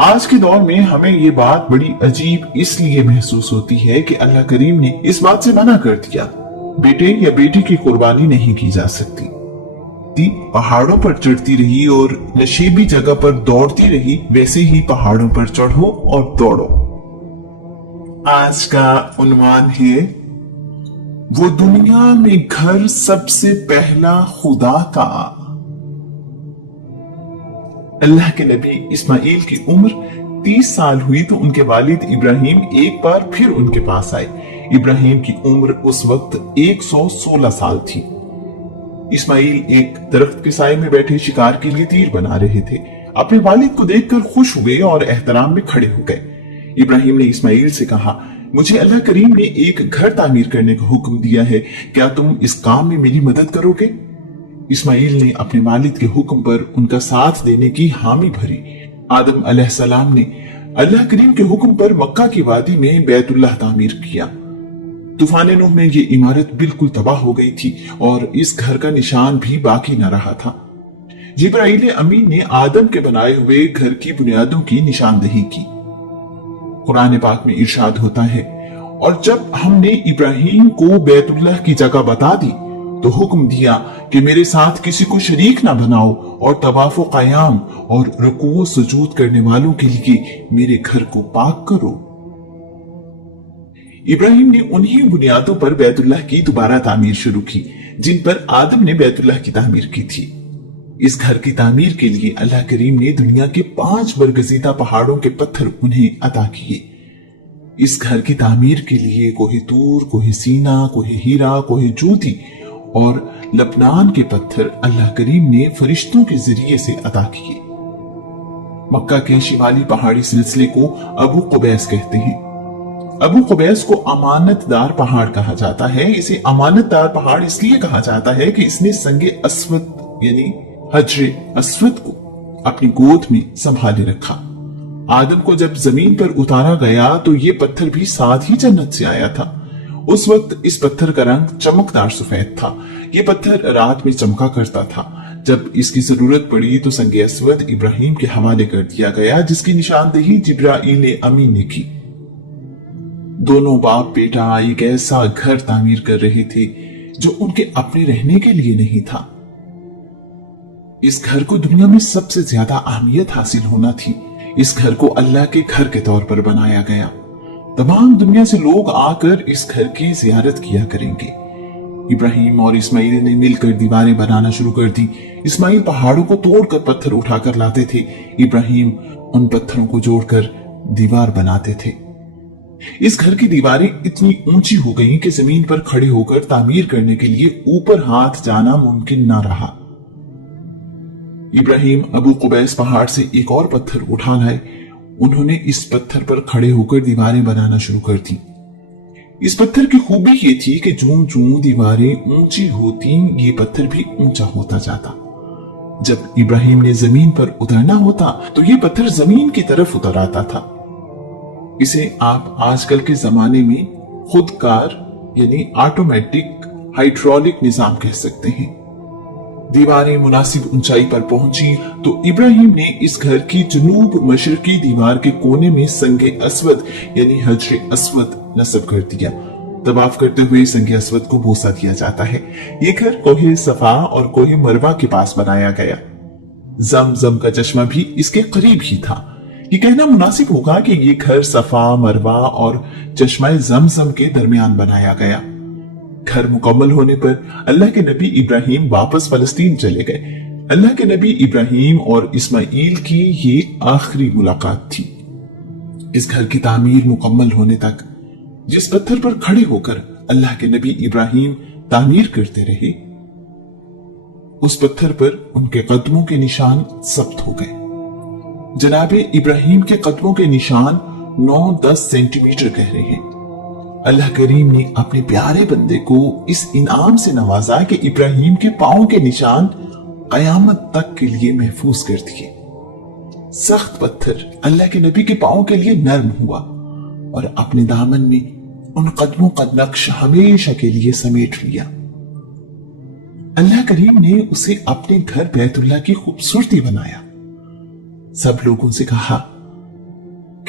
آج کے دور میں ہمیں یہ بات بڑی عجیب اس لیے محسوس ہوتی ہے کہ اللہ کریم نے اس بات سے منع کر دیا، بیٹے یا بیٹی کی قربانی نہیں کی جا سکتی۔ پہاڑوں پر چڑھتی رہی اور نشیبی جگہ پر دوڑتی رہی، ویسے ہی پہاڑوں پر چڑھو اور دوڑو۔ آج کا عنوان ہے وہ دنیا میں گھر سب سے پہلا خدا کا۔ اللہ کے نبی اسماعیل کی عمر 30 سال ہوئی تو ان کے والد ابراہیم ایک بار پھر ان کے پاس آئے۔ ابراہیم کی عمر اس وقت 116 سال تھی۔ اسماعیل ایک درخت کے سائے میں بیٹھے شکار کے لیے تیر بنا رہے تھے۔ اپنے والد کو دیکھ کر خوش ہوئے اور احترام میں کھڑے ہو گئے۔ ابراہیم نے اسماعیل سے کہا، مجھے اللہ کریم نے ایک گھر تعمیر کرنے کا حکم دیا ہے، کیا تم اس کام میں میری مدد کرو گے؟ اسماعیل نے اپنے والد کے حکم پر ان کا ساتھ دینے کی حامی بھری۔ آدم علیہ السلام نے اللہ کریم کے حکم پر مکہ کی وادی میں بیت اللہ تعمیر کیا۔ طوفان نوح میں یہ عمارت بالکل تباہ ہو گئی تھی اور اس گھر کا نشان بھی باقی نہ رہا تھا۔ جبرائیل امین نے آدم کے بنائے ہوئے گھر کی بنیادوں کی نشاندہی کی۔ قرآن پاک میں ارشاد ہوتا ہے، اور جب ہم نے ابراہیم کو بیت اللہ کی جگہ بتا دی تو حکم دیا کہ میرے ساتھ کسی کو شریک نہ بناؤ اور طواف و قیام اور رکوع و سجود کرنے والوں کے لیے میرے گھر کو پاک کرو۔ ابراہیم نے انہی بنیادوں پر بیت اللہ کی دوبارہ تعمیر شروع کی جن پر آدم نے بیت اللہ کی تعمیر کی تھی۔ اس گھر کی تعمیر کے لیے اللہ کریم نے دنیا کے 5 برگزیدہ پہاڑوں کے پتھر انہیں عطا کیے۔ اس گھر کی تعمیر کے لیے کوہ طور، کوہ سینا، کوہ ہیرا، کوہ جوتی اور لبنان کے پتھر اللہ کریم نے فرشتوں کے ذریعے سے عطا کیے۔ مکہ کے شمالی پہاڑی سلسلے کو ابو قبیس کہتے ہیں۔ ابو قبیس کو امانت دار پہاڑ کہا جاتا ہے۔ اسے امانت دار پہاڑ اس لیے کہا جاتا ہے کہ اس نے سنگ اسود یعنی حجر اسود کو اپنی گود میں سنبھالے رکھا۔ آدم کو جب زمین پر اتارا گیا تو یہ پتھر بھی ساتھ ہی جنت سے آیا تھا۔ اس وقت اس پتھر کا رنگ چمکدار سفید تھا۔ یہ پتھر رات میں چمکا کرتا تھا۔ جب اس کی ضرورت پڑی تو سنگ اسود ابراہیم کے حوالے کر دیا گیا، جس کی نشاندہی جبرائیل امین نے کی۔ دونوں باپ بیٹا ایک ایسا گھر تعمیر کر رہے تھے جو ان کے اپنے رہنے کے لیے نہیں تھا۔ اس گھر کو دنیا میں سب سے زیادہ اہمیت حاصل ہونا تھی۔ اس گھر کو اللہ کے گھر کے طور پر بنایا گیا۔ تمام دنیا سے لوگ آ کر اس گھر کی زیارت کیا کریں گے۔ ابراہیم اور اسماعیل نے مل کر دیواریں بنانا شروع کر دی۔ اسماعیل پہاڑوں کو توڑ کر پتھر اٹھا کر لاتے تھے، ابراہیم ان پتھروں کو جوڑ کر دیوار بناتے تھے۔ اس گھر کی دیواریں اتنی اونچی ہو گئیں کہ زمین پر کھڑے ہو کر تعمیر کرنے کے لیے اوپر ہاتھ جانا ممکن نہ رہا۔ ابراہیم ابو قبیس پہاڑ سے ایک اور پتھر اٹھا لائے۔ انہوں نے اس پتھر پر کھڑے ہو کر دیواریں بنانا شروع کر دی۔ اس پتھر کی خوبی یہ تھی کہ جوں جوں دیواریں اونچی ہوتی یہ پتھر بھی اونچا ہوتا جاتا۔ جب ابراہیم نے زمین پر اترنا ہوتا تو یہ پتھر زمین کی طرف اتر آتا تھا۔ اسے آپ آج کل کے زمانے میں خودکار یعنی آٹومیٹک ہائیڈرولک نظام کہہ سکتے ہیں۔ دیواریں مناسب اونچائی پر پہنچی تو ابراہیم نے اس گھر کی جنوب مشرقی دیوار کے کونے میں سنگ اسود یعنی حجر اسود نصب کر دیا۔ طواف کرتے ہوئے سنگ اسود کو بوسہ دیا جاتا ہے۔ یہ گھر کوہ صفا اور کوہ مروہ کے پاس بنایا گیا۔ زمزم کا چشمہ بھی اس کے قریب ہی تھا۔ یہ کہنا مناسب ہوگا کہ یہ گھر صفا، مروہ اور چشمہ زمزم کے درمیان بنایا گیا۔ گھر مکمل ہونے پر اللہ کے نبی ابراہیم واپس فلسطین چلے گئے۔ اللہ کے نبی ابراہیم اور اسماعیل کی یہ آخری ملاقات تھی۔ اس گھر کی تعمیر مکمل ہونے تک جس پتھر پر کھڑے ہو کر اللہ کے نبی ابراہیم تعمیر کرتے رہے، اس پتھر پر ان کے قدموں کے نشان ثبت ہو گئے۔ جناب ابراہیم کے قدموں کے نشان 9-10 سینٹی میٹر گہرے ہیں۔ اللہ کریم نے اپنے پیارے بندے کو اس انعام سے نوازا کہ ابراہیم کے پاؤں کے نشان قیامت تک کے لیے محفوظ کر دیے۔ سخت پتھر اللہ کے نبی کے پاؤں کے لیے نرم ہوا اور اپنے دامن میں ان قدموں کا نقش ہمیشہ کے لیے سمیٹ لیا۔ اللہ کریم نے اسے اپنے گھر بیت اللہ کی خوبصورتی بنایا۔ سب لوگوں سے کہا،